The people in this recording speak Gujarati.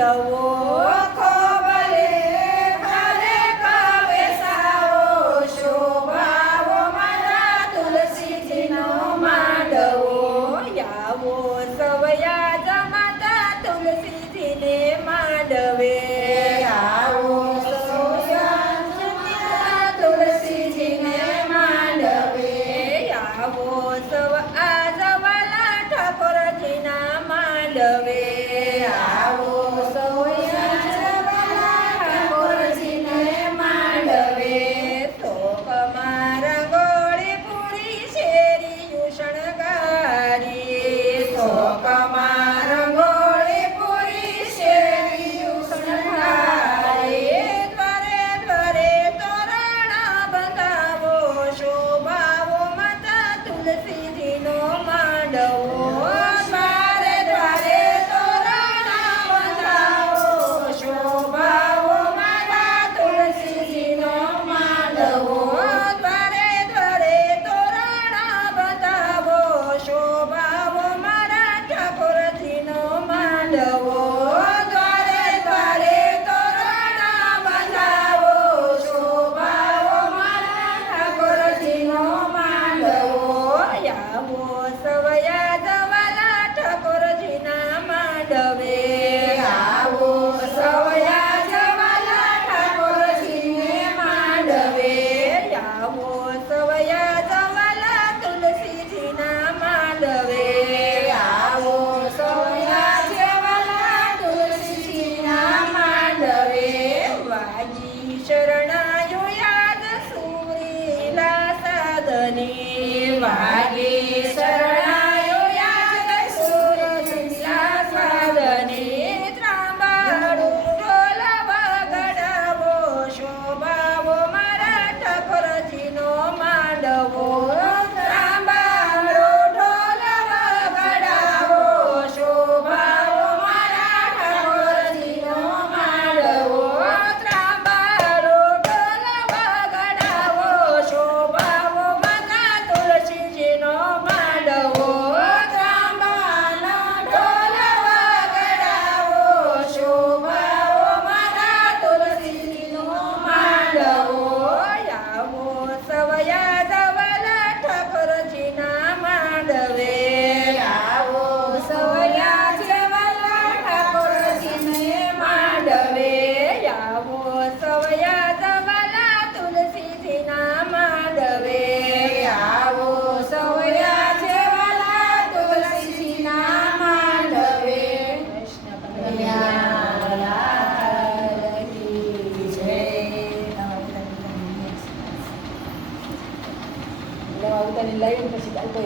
દવો ખોબલે ભારે કાવે સાવો, શોભાવો મારા તુલસીજીનો માંડવો. યાવો સવયા જમાતા તુલસીજીને માંડવે. આવો તુલસીજીને માંડવે. આવો સવ આ જવાલા ઠાકોરજીના માંડવે. and माझी शरणायुयाद सूरीला साधने. वा kasi ano?